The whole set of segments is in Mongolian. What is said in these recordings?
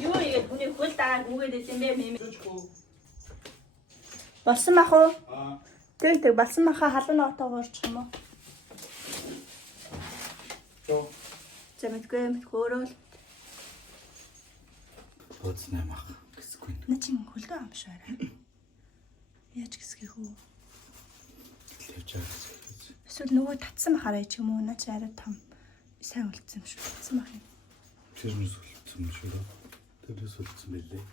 Юу яа түүний хөл дагаад үгээд исэн бэ мем. Болсон бах уу? Тэг болсон баха халуун нотоо гоорчих юм уу? За мэдгүй өөрөө л. Бооцнаа мах гэсгүй. На чин хөлдөө ам биш арай. Яаж гисгийх үү? Левж аа. Эсвэл нөгөө татсан бахараа ч юм уу наа чи арай том сайн үлдсэн юм шүү. Татсан бах юм. Тэрнээс үлдсэн юм шүү. Тэрнээс үлдсэн байлээ.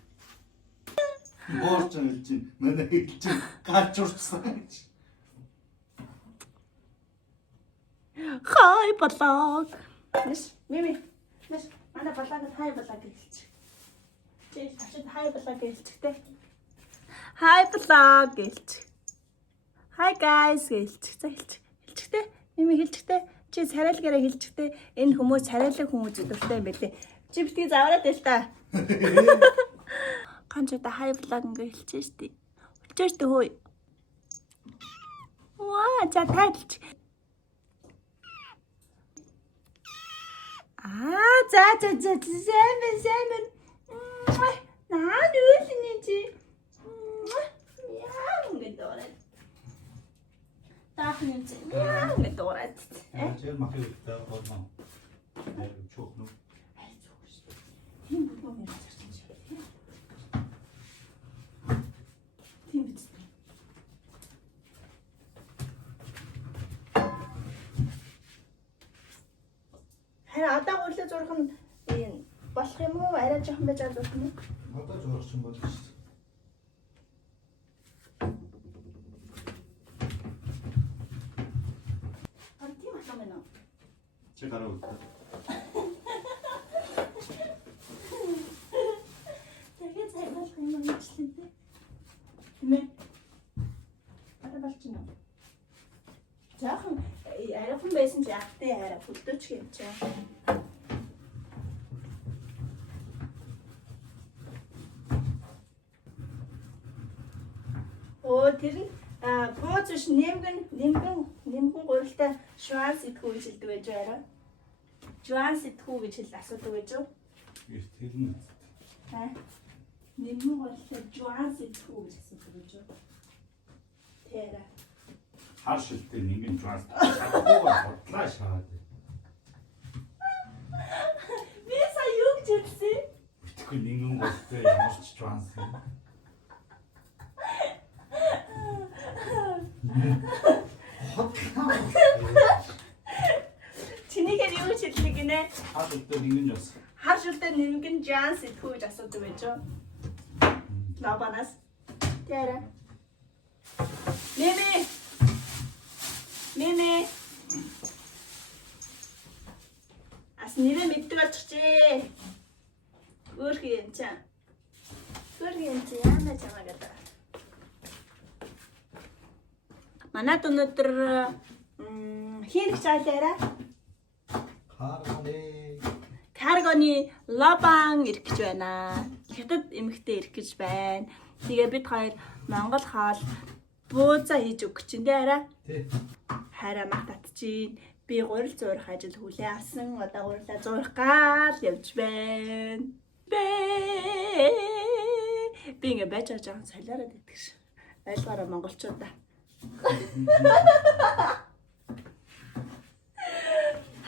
Боорч хэлж чинь манай хэлж чинь гарч урцсан гэж. Хай балаг. Нэс мими. Нэс манай балагд хай балаг гэлч. Чи ташид хай балаг гэлчтэй. Хай балаг гэлч. Hi guys гэлч. За хэлч. Хэлчихтэй. Мими хэлчихтэй. Чи царайлгаараа хэлчихтэй. Энэ хүмүүс царайлаг хүмүүс дуртай юм байлээ. Чи битгий завраад байл та. Канчта хай балаг ингээ хэлчихсэн штий. Үлчээш тэ хөөе. Ваа, за тайлч. Зэмэн. Наа нүлний чи. Яа ингэдорой. Таахын чи. Яа ингэдорой. Тэр мах өвдөө болно. Чөөх нү. Тийм бүгд юм ярьсан чи. Тийм биз. Харин одоо гурлаа зурх нь энэ болох юм уу? Арай жоохон байж зурх нь. Одоо зурх юм болно шүү. Тийм асуу мэн үү? Чи гараа өвдөө. Тэгээд цайвал юм уучлаа дээ. Нэ. Ата балчна. Жаахан арайхан байсан ч ягтай арай хөлдөөч юм чаа. Оо тэр нь бууз биш нэмгэн гурилтай шуанс идэхүү гэж хэлдэг байж байгаа. Шуанс идэхүү гэж асуудаг байж юу? Тэр нь. Нэмгэн гурилтай шуанс идэхүү гэж асуудаг байж юу? Тэра. Хар шилтэй нэгэн жуас. Бодлаа шаад. Би сая юу гэж хэлсэн? Тэгэхгүй нэгэн гостой ямар ч жуас юм. Чинийгээр юу гэж хэлдэг гинэ? Хар шилтэй нэгэн жуас. Хар шилтэй нэмгэн жуас идэхүү гэж асуудаг байж юу? Лабанас. Тэра. Мими. Ас нэрээ мэддэг болчихжээ. Өөрхий юм чам. Яана чамаагаад. Манайд өнөөдөр хин гэж айлаарай. Каргоны лабан ирэх гэж байна. Хятад эмэгтэй ирэх гэж байна. Тэгээ бид хоёр Монгол хаал бууза хийж өгч чинь дээ арай. Тий. Хараа мах татчихин. Би гурил зурах ажил хүлээ авсан. Одоо гурилаа зурах гал явж байна. Би ингээ байж байгаа солиороод идэх ш. Айлгаараа монголчуудаа.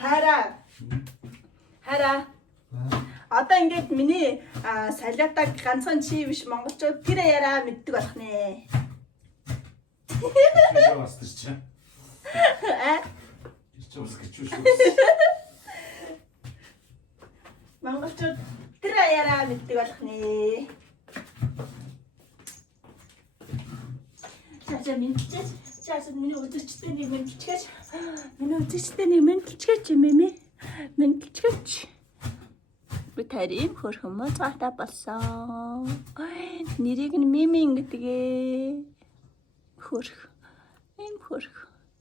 Хараа. Одоо ингээд миний салиатаг ганцхан чи биш монголчууд тэр яраа мэддэг болох нэ. Тэр бас тэр чи. Тэр чи бас гэж шүү. Монголчууд тэр яраа мэддэг болох нэ. За мэдчихэж. Чаас миний үзэгчтэй нэг мэдчихэж. Миний үзэгчтэй нэг мэдчихэж юм ээ. Мэдчихэж. Би тарим хөрхөн моцгаатай болсон. Нэрийг нь мими ингэдэгэ. Хөрх.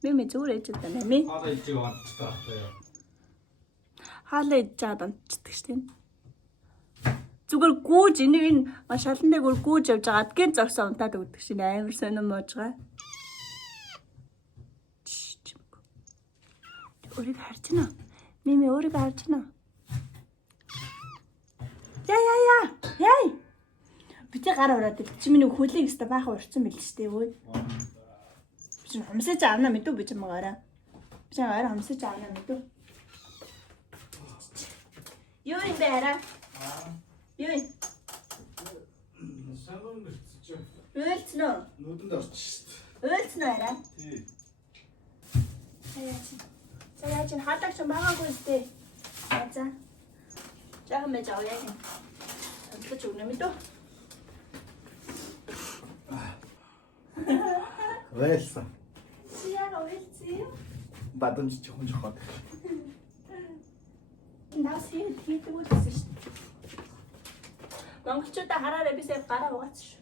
Мими зүгээр ээж байгаа нэ. Хаалаа ичиг онцтой байхгүй юу? Хаалаа ээж чад онцдаг штеп. Зүгээр гүүж энийг энэ шалан дээр гүүж явж байгаа гэн зогсоо унтаад өгдөг чинь амар сонирм мууж байгаа. Өөрийг харж байна уу? Мими өөрийг харж байна уу? Яй. Бити гар ураад ил. Чи миний хөлийг өстө баахан урцсан байл ч тийм үү? Би чинь хомсож аавна мэдүү би чинь магаараа. Би чинь арай хомсож аавна мэдүү. Юу юм бэ хараа? Юу юм? Сангон бэлтсэж. Үйлцэн үү? Нүдэнд орчих шүү дээ. Үйлцэн үү хараа? Тий. За чинь хаадаг ч байгаагүй үстэй. За. Жаахан мэж авъя гэн. Сондлож өгнө мэдүү. Вэлсэн. Чи яагаад үйлцээ? Бадамж жоохон жохоод. Нас хийдэг үү гэсэн шүү дээ. Монголчуудаа хараараа би сая гараа угаацсан шүү.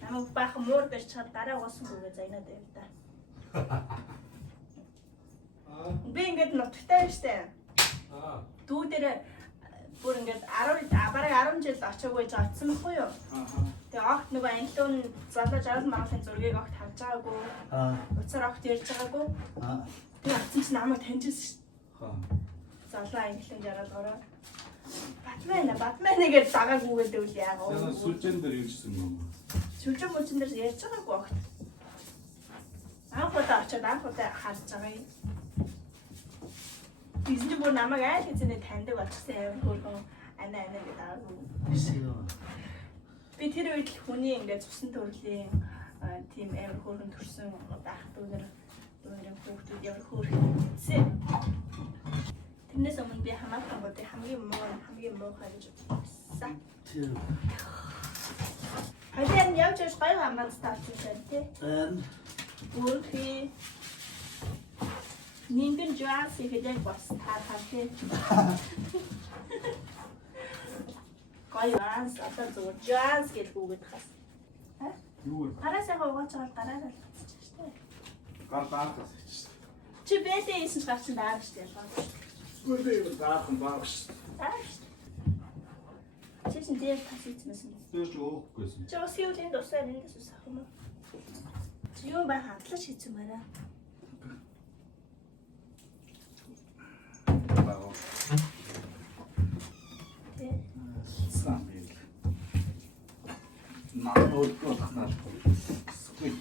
Намайг баахан муур барьж чад гараа угаасангүйгээ загнаад байв та. Би ингээд нутагтай байна штэ. Дүү дээр бүр ингээд бараг 10 жил очоогүй гэж очсон байхгүй юу? Тэгээ огт нөгөө англиун залуу 60 магалийн зургийг огт харж байгаагүй. Уцаар огт ярьж байгаагүй. Тэгээ очсон чинь намайг таньжсэн шүү. Залуу англиун жаргалгаараа. Батман нэгээр дагаагүйгээд үл яа. Яна сүлжэн дээр юусэн юм. Сүлжэн мөчн дээр ярьж байгаагүй огт. Анхудаа очоод анхудаа харж байгаа юм. Бизнес бүр намайг айл хэзээ таньдаг болчихсон юм хөргөн ана гэдэг аагүй. Би тэр үед л хүний ингээд цусан төрлийн тийм амар хөргөн төрсөн байх дүүнэр хүүхдүүд ямар хөөрхөн. Тэрнээс өмнө би хамаатан бодё хамгийн муухай гэж бодсон. Тийм. Хадийн явж гоё хамаатан тавьчихсан тий. Бүрхи Ниндэн жаас ихэд бас таархаа тий. Гойванс одоо зөв жаас гэж үгээд хас. Юу вэ? Гараасаа угааж байгаа гараараа л утчих штэ. Гар даахаас ч. Чи бэлээ ийсэн гарч даар штэ ялгаа. Гүрдээ даах юм баах шүү. Даар штэ. Чи чинь дээр тасчихсан. Тэр ч өөхгүйсэн. Чи ус юулийн тусаа эндээс ус авах юм уу? Чи юу бай хадлаж хийсэн байна. Баах. Тэ. Самбил. Наадгүй болхнаа. Сүгүй.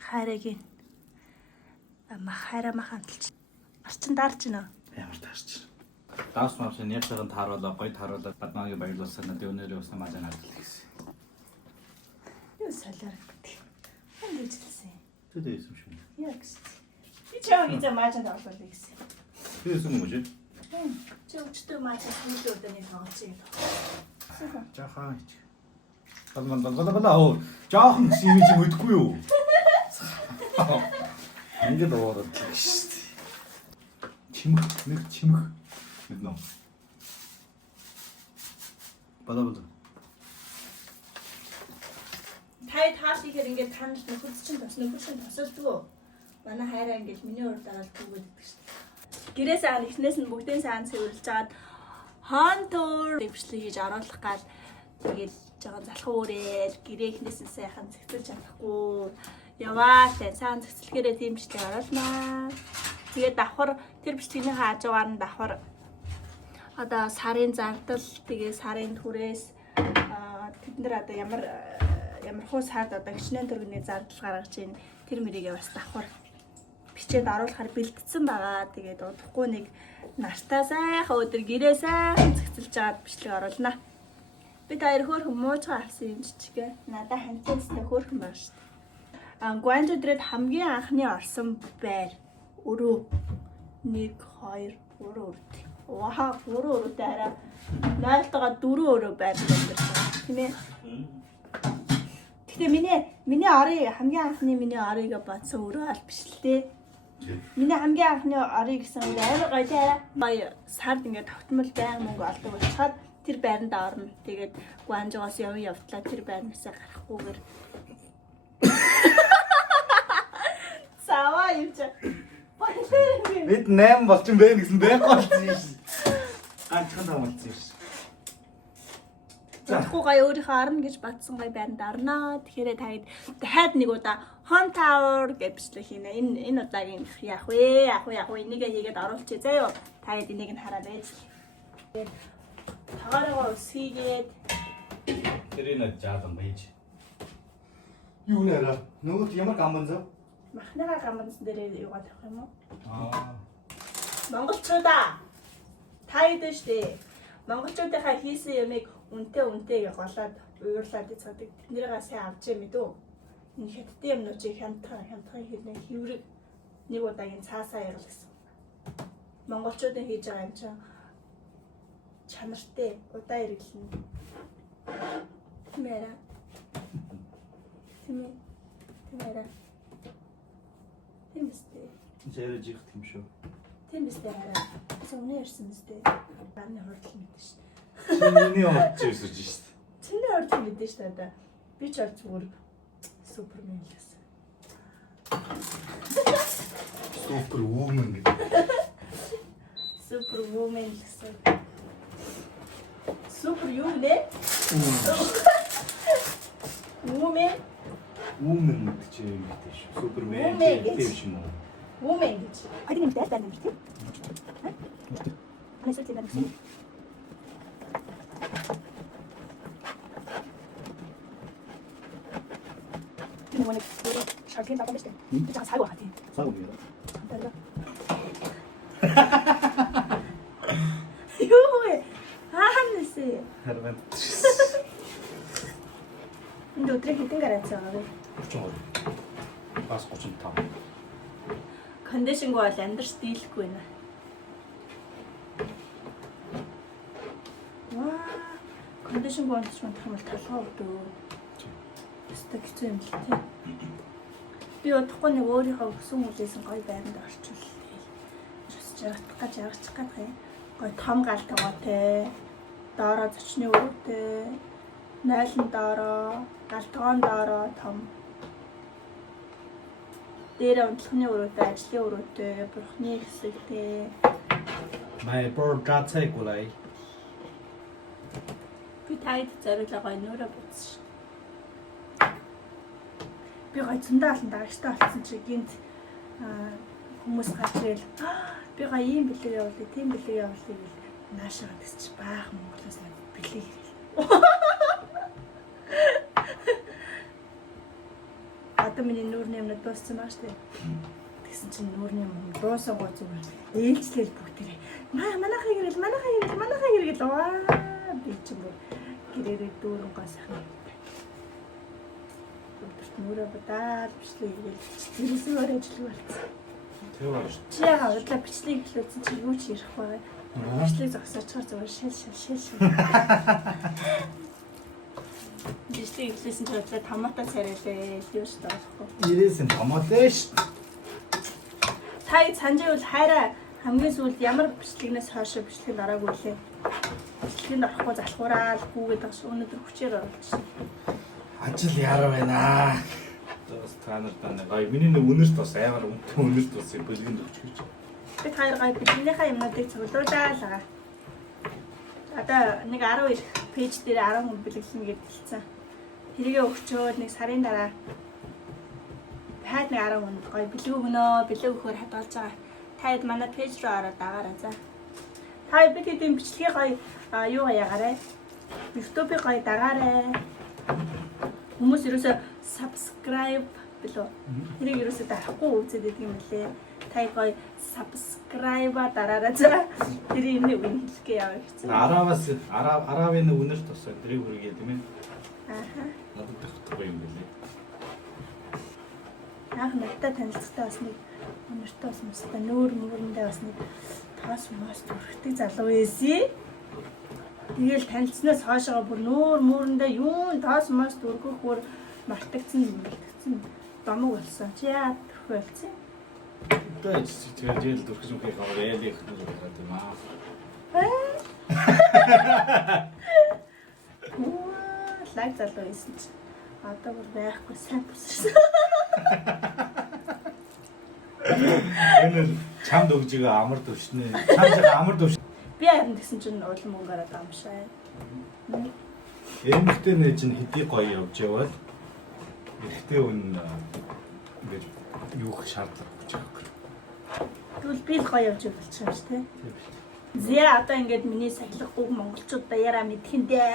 Хайрагийн хайраа хандалч. Арчин даарч гинэ. Ямар таарч. Давс мавшин яшаан тааруулаа гоё тааруулаад бадмаагийн баярлуулсан надад өнөөдөр усна мажаа надад гэсэн. Юу солиор гэдэг. Энд ижлсэн. Тэдээ юм шүү. Яа гэсэн. Би чамайг эзэ маажанд орлуулъя гэсэн. Тэсэн юм уу? Чи өчтөө маажаа сүүлдээ өдөр нэг тоглож юм. Жахан ич. Бала оо. Жахан юм чи мэдгүй юу? Ингээд ороод шүү дээ. Чимх. Мэднэ. Бала. Тай тааш ихээр ингээд танд нөхөд чинь тосолдгоо. Манай хайраа ингээд миний урд дараал түүгээд идэх шүү дээ. Гэрээс аан ихнээс нь бүгдийн саан цэвэрлж агаад хонтор дэвшлэг хийж оруулах гал тэгээд жоохон залхуу өрөөл гэрээ ихнээс нь сайхан зэгцэлж чадахгүй. Яваа тань саан зэгцэлгээрээ тийм бичлэг оруулнаа. Тэгээд давхар тэр бичлэгнийхээ хажуугаар нь давхар одоо сарын зардал тэгээ сарын түрээс тэд нар одоо ямар хуу сард одоо гişнэн төргөний зардал гаргаж ийн тэр мэрийг бас давхар бичээд оруулахаар бэлтгэсэн байгаа. Тэгээд удахгүй нэг нартаа сайхан өдөр гэрээ сайхан зэгцэлж аваад бичлэг оруулнаа. Бид хоёр хөөрхөн муужгаа авсан юм чичгээ. Надаа хантайстай хөөрхөн байна шүү дээ. Гуанжо дрээд хамгийн анхны орсон байр өрөө 1 2 3 өрөө. Ваа 3 өрөөтэй арай 0-тойгоо 4 өрөө байр амьдэрсэн тийм ээ. Гэхдээ миний орыг хамгийн анхны миний орыг бодсон өрөө аль биш л дээ. Миний хамгийн анхны орыг гэсэн үг амар гоё тий. Гоё сард ингээд тогтмол байнга мөнгө олдог болчиход тэр байранд орно. Тэгээд Гуанжоос явтлаа тэр байрнасаа гарахгүйгээр. Сава юм чи. Бид 8 болчин бэ гэсэн байхгүй болсон юм шиг. Ганцхан том болсон юм шиг. Тэгэхгүй гоё өөрийнхөө арна гэж батсан гоё байранд арнаа. Тэгэхээр таад нэг удаа Home Tower гэж бичлэг хийнэ. Энэ удаагийн яах вэ? Энийгээ хийгээд оруулчих заяа. Таад энийг нь хараад байж. Тэгээд тагаараа ус хийгээд тэрийг жаадан байж. Юу нэрэ? Нөгөөд ямар гамбан зав? махныгаа гамбанс дээр юугаад авах юм уу? Аа. Монголчуудаа таад штэ. Монголчуудынхаа хийсэн юмыг үнтэй голоод уурлаад цадаг. Тэднийгээ сайн авч юм мэдүү. Энэ хятадын юмнуудыг хямдхан хэрнээ хэврэг нэг удаагийн цаасаа ярил гэсэн. Монголчуудын хийж байгаа юм чинь чанартай удаа хэрэглэнэ. Тэмээрэ. Тэмээрэ. Тэмстэй. Зэрэг жих юм шүү. Тэмстэй хараа. Зөвнө ярьсан мэт. Бааны хурдл мэдэн шүү. Чиний орж ирсэж шүү. Чиний хурдл мэдэн шүү одоо. Би ч орж зүгээр супермен л гэсэн. Супер вумен гэдэг. Супер вумен л гэсэн. Супер юу нэ? Вумен. Вумен гэдэг чинь юм гэдэг шүү. Супермен тийм юм уу? Вумен гэж. Один юм дээр байна юм тийм. Анаа сүүл юм байна. Нэг шалгын даваа мэт. Би цаа саяг хатив. Саяг юу? Юу вэ? Хаанасэ? Харван. Энд өдрийг хэдэн гараад байгаа вэ? 32. Бас 35. Кондишнг бол амьдарч дийлэхгүй нэ. Ваа. Кондишнг онцч мандах юм бол толгой өгдөө. Өстө хэцүү юм л тий. Би удахгүй нэг өөрийнхөө өгсөн үлээсэн гоё байранд орчихвол ерөөс жаргах гэж яргачих гэдэг юм. Гоё том гал тогоотой. Доороо зочны өрөөтэй. Нойлон доороо, галтгоон доороо том. Дээр унтлахны өрөөтэй, ажлын өрөөтэй, бурхны хэсэгтэй. Май боржацай гулай. Би таад зориулаа гоё нөөрэ буцсан. Би гоё зөндөө олон дагагчтай болсон чи гинт хүмүүс гарч ирэл би гоё ийм бэлэг явуулъя, тийм бэлэг явуулъя гэл наашаа гэсэн чи баах Монголоос бэлэг ирэл. Одоо миний нүүрний юмнууд дууссан баа штэ. Тэгсэн чинь нүүрний юм дуусаа гоо зүгээр ээлжлэл бүгдээ. Манайхаа ирэл аа би ч юм уу гэрээрээ дүүрэн гоо сайхан. Нүүрэ бодаад бичлэг хийгээл тэрсэн өөр ажил болсон. Тэр байна шүү. Чи яагаад удлаа бичлэг хийлээсэн чи юу ч ярих байгаа. Бичлэг зогсоочхоор зүгээр шил. Бичлэг хийлээсэн чи удлаа томатоо царайлээ. Юу ч таахгүй. 90-ийн томоотой шүү. Та санжиул хайраа хамгийн сүүлд ямар бичлэгнээс хойш бичлэгэнд ороогүй лээ. Бичлэгэнд орохгүй залхуураад гүүгээд байгаа шүү. Өнөөдөр хүчээр оруулчихсан. Ажил яруу байна. Бас та нарт гоё миний нэг үнэрт бас аймаар үнэтэй үнэрт бас бэлгэнд өгч гэж. Бид хоёр гоё биднийхээ юмнуудыг цуглуулаа л байгаа. Одоо нэг 12 пэйж дээр 10 хүн бэлгэлнэ гэж хэлсэн. Тэрийгээ өгчөөд нэг сарын дараа таад нэг 10 хүнд гоё бэлэг өгнө. Бэлэг өгөхөөр хадгалж байгаа. Таад манай пэйж рүү ороод дагаарай за. Та бид хэдийн бичлэгээ гоё юугаа ягаарай. YouTube-ыг гоё дагаарай. Хүмүүс ерөөсөө subscribe билүү. Тэрийг ерөөсөө дарахгүй үзээд байдаг юм лээ. Та гоё subscribe дараарай за. Тэр юм нэг хэлэхгээ яваа гэсэн. Аравын үнэрт бас тэрийг хүргээ тийм ээ. Ааха. Надад тахтахгүй юм билээ. Яах надтай танилцтай бас нэг өнөртөө бас мөстэй нүүр мөрөндөө бас нэг тоос мост өрхтөг залуу байсан. Тэгэл танилцснаас хойшоо бүр нүүр мөрөндөө юун тоос мост өргөх бүр мартагдсан домог болсон. Чи яа төрөх болсон? Одоо зүгээр жийл дөрхсөн үхий хавар яалих гэж бодоод юм аа. Лайк залуу байсан чи. Одоо бүр байхгүй сайн бүсэрсэн. Энэ чамд өгж байгаа амар төвшнэ. Чамд амар төвш. Би харин тэгсэн чинь улам мөнгөөр амшаа. Эмэгтэй нээж нь хэдий гоё явж яваад эрэгтэй хүн ингэж юу их шаардлага гэж байгаа. Тэгвэл би л гоё явж болчихсон шүү дээ. Зя одоо ингээд миний сахилах үг монголчууд даяараа мэдхэндээ.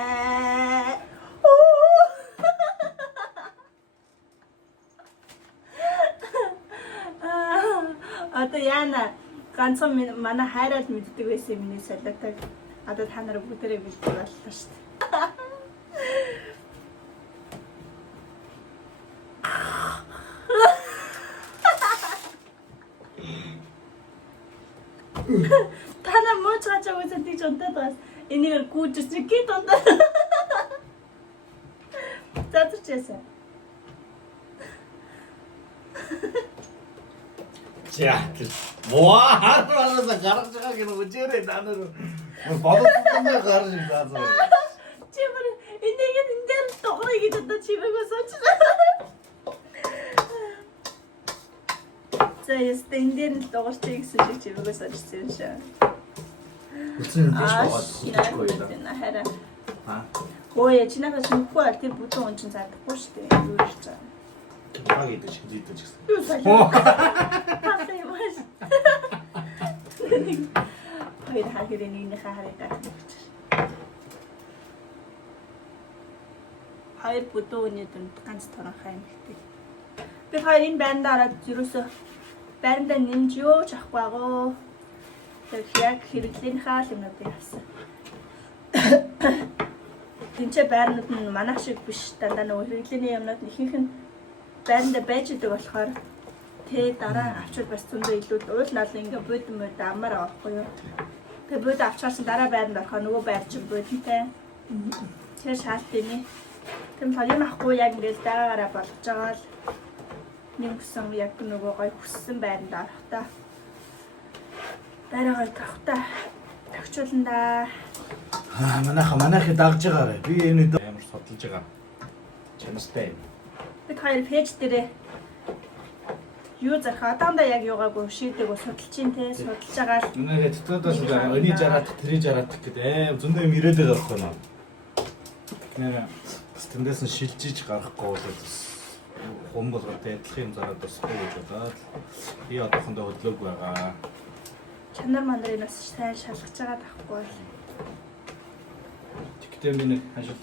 Одоо яана ганцхан манай хайраад мэддэг байсан миний солиотойг одоо та нараа бүгдээрээ мэддэг боллоо шүү дээ. Тана мууч гачаа үзэн тийч унтаад байгаас энийг гүйжирч гээд унтаа. Задарч яасан. Яа. Ваа, хараад гарч байгаа гэнэ үжээрээ данаар. Бодогдсон гарч байгаа. Чимэр энийг энэ тоглоё гэж одоо чимээгөө сочсон. За яст энэ дээр нь дуурчиг гэсэн шиг чимээгөө сочсон юм шиг. Үсэн дэш боод хутгахгүй юм. Хараа. Аа. Ой, чинийхээ сүнхгүй аль тэр бүтэн хүн чинь задахгүй шүү дээ. Юу гэж чаа. Баг идэж хизээдэж гэсэн. Юу солио. Тасаа юм ааш. Хоёр хахирын нэгнийхээ харыг гайхаж. Хоёр бүтэн хүний дүнд ганц торонхай юм гэдэг. Би хоёр энэ байранд ороод юусоо байрандаа нэмж юу ч авахгүй агоо. Тэр яг хэрэглэнийхаа юмнуудыг авсан. Тинчээ байрнууд нь манайх шиг биш дандаа нөгөө хэрэглэний юмнууд нь ихэнх нь байранда байж идэг болохоор тэ дараа авчвал бас зөндөө илүү уул наал ингээ буудан мод амар авахгүй юу. Тэгээ буудан авчаарсан дараа байранд орохоо нөгөө байр чинь буудантай. Тэр шаалтны. Тэм хоёр юм ахгүй яг ингээл даагаараа болгож байгаа л нэгсэн яг нөгөө гой хүссэн байранд орохдоо байраа тавхтаа төгчүүлнэ. Манайхыг дагж байгаарэ. Би энэ амар судалж байгаа. Чамстай. Бид хоёр пэйж дээрээ юу зарах адамда яг юугаагүй шийдэг бол судалж чинь те судалж байгаа л Үнэхээр дотоодоос өний жараад тэрий жараад гэдэг зөндөө юм ирээдээд байхгүй нөө. Нэр тэндээс нь шилжиж гарахгүй бол хум болготой адилхан юм зараад басхгүй гэж бодоод би одоохондоо хөдлөөг байгаа. чанар мандрыг бас сайн шалгаж байгаа тахгүй. Тэгтээ би нэг хашид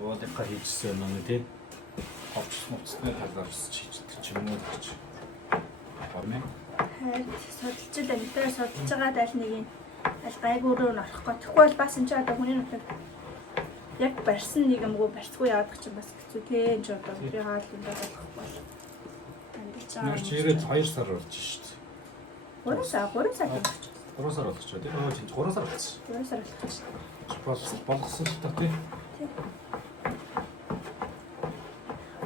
уудынхаа хийжсэн юм аа тий. Овцны талаарч хийдэг ч юм уу гэж. Гомё. Хайр судалж л амтаа судалж байгаа аль нэг нь аль гайгүй руу орохгүй. Тэгэхгүй бол бас энэ ч одоо хүний нутаг яг барьсан нэг юмгүй барьцгүй яваад гэж бас хэцүү те энэ ч одоо бидний хаал юм болохгүй. Амьдч байгаа. Нэр чирээд 2 сар болж шүү дээ. 3 сар болж. 3 сар болчихоо тий. Өө чинь 3 сар болсон. 3 сар болчихсон. Болгосон л та тий.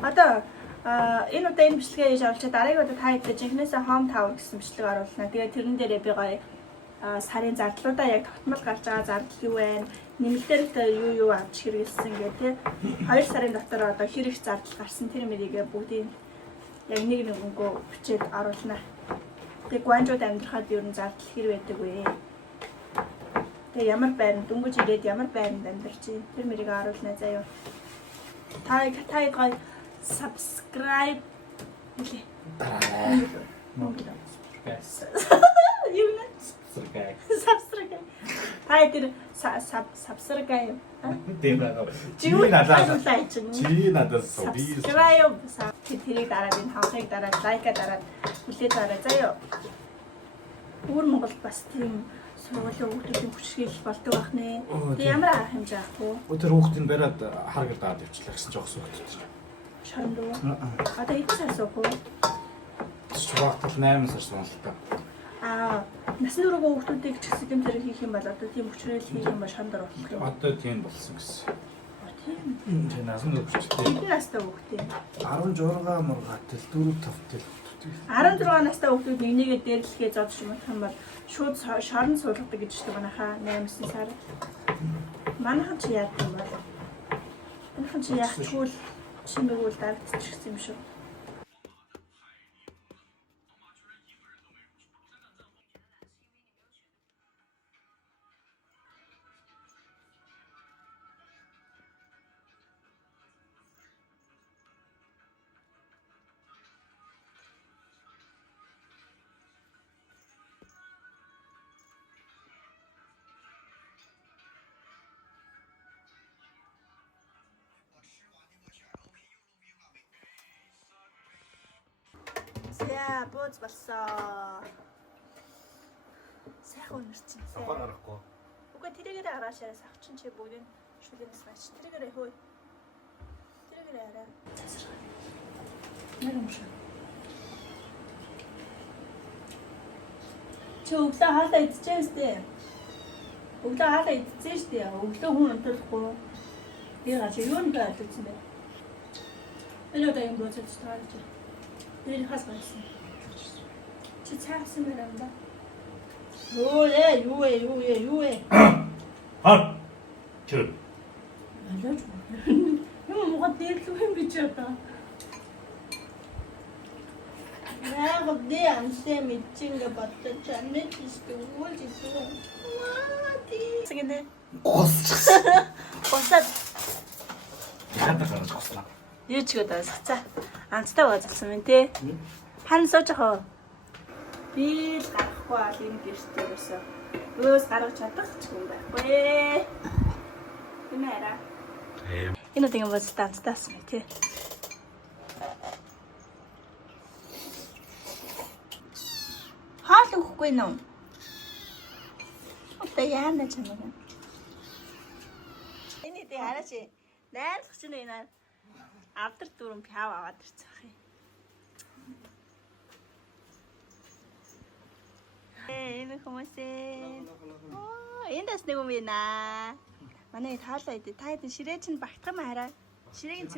Одоо энэ удаа энэ бичлэгээ хийж авалчаа дараагийн удаа та хэд жинхнээсээ home tower гэсэн бичлэг оруулна. Тэгээд тэрэн дээрээ би гоё сарын зардлуудаа яг тогтмол гарч байгаа зардал юу вэ? Нэмэлтээр юу авч хэрэгэлсэн гэх тий. 2 сарын дотор одоо хэрэг зардал гарсан тэр мэрийгээ бүгдийг яг нэг өнгөө бичээд оруулна. Тэгээд гуанжууд амьдрахад ер нь зардал хэр байдаг вэ? Тэгээд ямар байранд дөнгөж ирээд ямар байранд амьдарч чинь тэр мэрийг оруулна заяа. Та гоё subscribe үлээ. Монгол. Юу нэ? Subscribe. Та тэр subscribe. Тийм байна. Чи надад subscribe. Тэрийг дараад энэ хавхыг дараад лайка дараад хүлээж аваа заяа. Өөр Монголд бас тийм сургуулийн хүүхдүүдийн хүчрхийлэл болдог байх нэ. Тэг ямар арга хэмжээ авах вэ? Өдөр хүүхдийн бариад харгал даад явчихлаа гэсэн жоохс хүүхдүүд. Шоронд уу? Одоо их сар суух уу? Шугаатал 8 сар суул та. Насны дөрвөн хүүхдүүдийг ч гэсэн юм зэрэг хийх юм бол одоо тийм хүчрхийлэл хийх юм бол шоронд оруулах юм. Одоо тийм болсон гэсэн. Тийм. Тийм насны дөрвчтэй. Хэдэн настай хүүхдээ? 16 мургаатай 4 тавтай. 16 настай хүүхдүүд нэгнийгээ дээрлэхээ зодж юм их юм бол шууд шоронд суулгадаг гэж шүү дээ манайхаа 8 сар. Манайхан чи яах юм бол? Манайхан чи яах чгүй чимээгүүл дарагдчихсан юм шүү. бууз болсон. Сайхан өнөрчин. Авахар гарахгүй. Үгүй тэрийгээр араашаа савчин чи бүгдийг шүлэнээс маш. Тэрийгээр хөөе. Тэрийгээр арай. Засраа. Нэрмш. Чи өглөө хаалаа идчихсэн шүү дээ. Өглөө хаалаа идчихсэн шүү дээ. Өглөө хүн унтахгүй. Би гаж юу нэг алдсан бэ? Эло даим бөөцөж тааж. Тэр хас байсан. Чи цаасан байна юм да. Юу ээ. Аа. Чир. Алаач. Юм могод дээрлүү юм би ч одоо. Яг дэ амсэ мичинга баттач анэтистэй уулж идүү. Мати. Сэгэнэ. Госаад. Хатаа гараад гослаа. Юу ч гэдэг сацаа. Анцтай баазалсан мэн те. Харин сууж яхаа. Би л гарахгүй аа энэ гэртээ өсөө. Өөс гаргаж чадах ч юм байхгүй. Энэ арай. Энэ тийм баазалтай анцтайсан мэ те. Хаал өгөхгүй нөө. Одоо яана ч юм уу. Энэ тийм арайч. Найрах чинь энэ авдар дүүрэн пяв аваад ирцэх юм. Энэ хүмүүсээ. Энэ дэс нэг юм байна. Манай таалаа идэ. Та хэд ширээ чинь багтах юм хараа. Ширэгийн